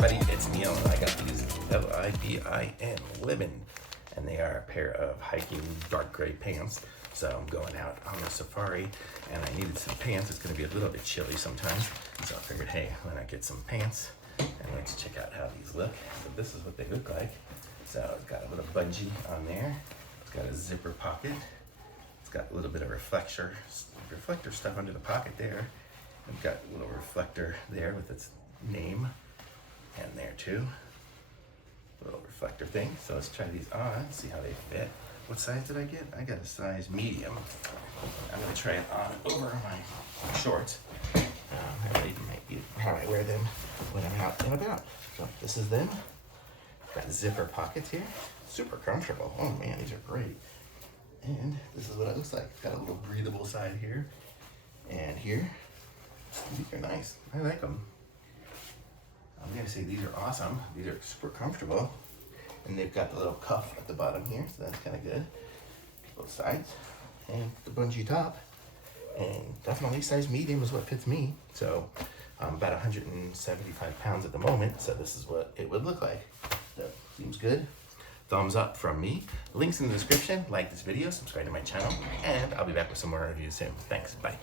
everybody, it's Neil, and I got these Libin, Libin, and they are a pair of hiking dark gray pants. So I'm going out on a safari, and I needed some pants. It's gonna be a little bit chilly sometimes, so I figured, hey, why not get some pants, and let's check out how these look. So this is what they look like. So it's got a little bungee on there. It's got a zipper pocket. It's got a little bit of reflector stuff under the pocket there. I've got a little reflector there with its name, and there too. Little reflector thing. So let's try these on, see how they fit. What size did I get? I got a size medium. I'm gonna try it on over my shorts. That might be how I wear them when I'm out and about. So this is them. Got zipper pockets here. Super comfortable. Oh man, these are great. And this is what it looks like. Got a little breathable side here and here. These are nice. I like them. I'm gonna say these are awesome. These are super comfortable. And they've got the little cuff at the bottom here, so that's kind of good. Both sides. And the bungee top. And definitely size medium is what fits me. So I'm about 175 pounds at the moment, so this is what it would look like. So seems good. Thumbs up from me. Links in the description. Like this video, subscribe to my channel, and I'll be back with some more reviews soon. Thanks, bye.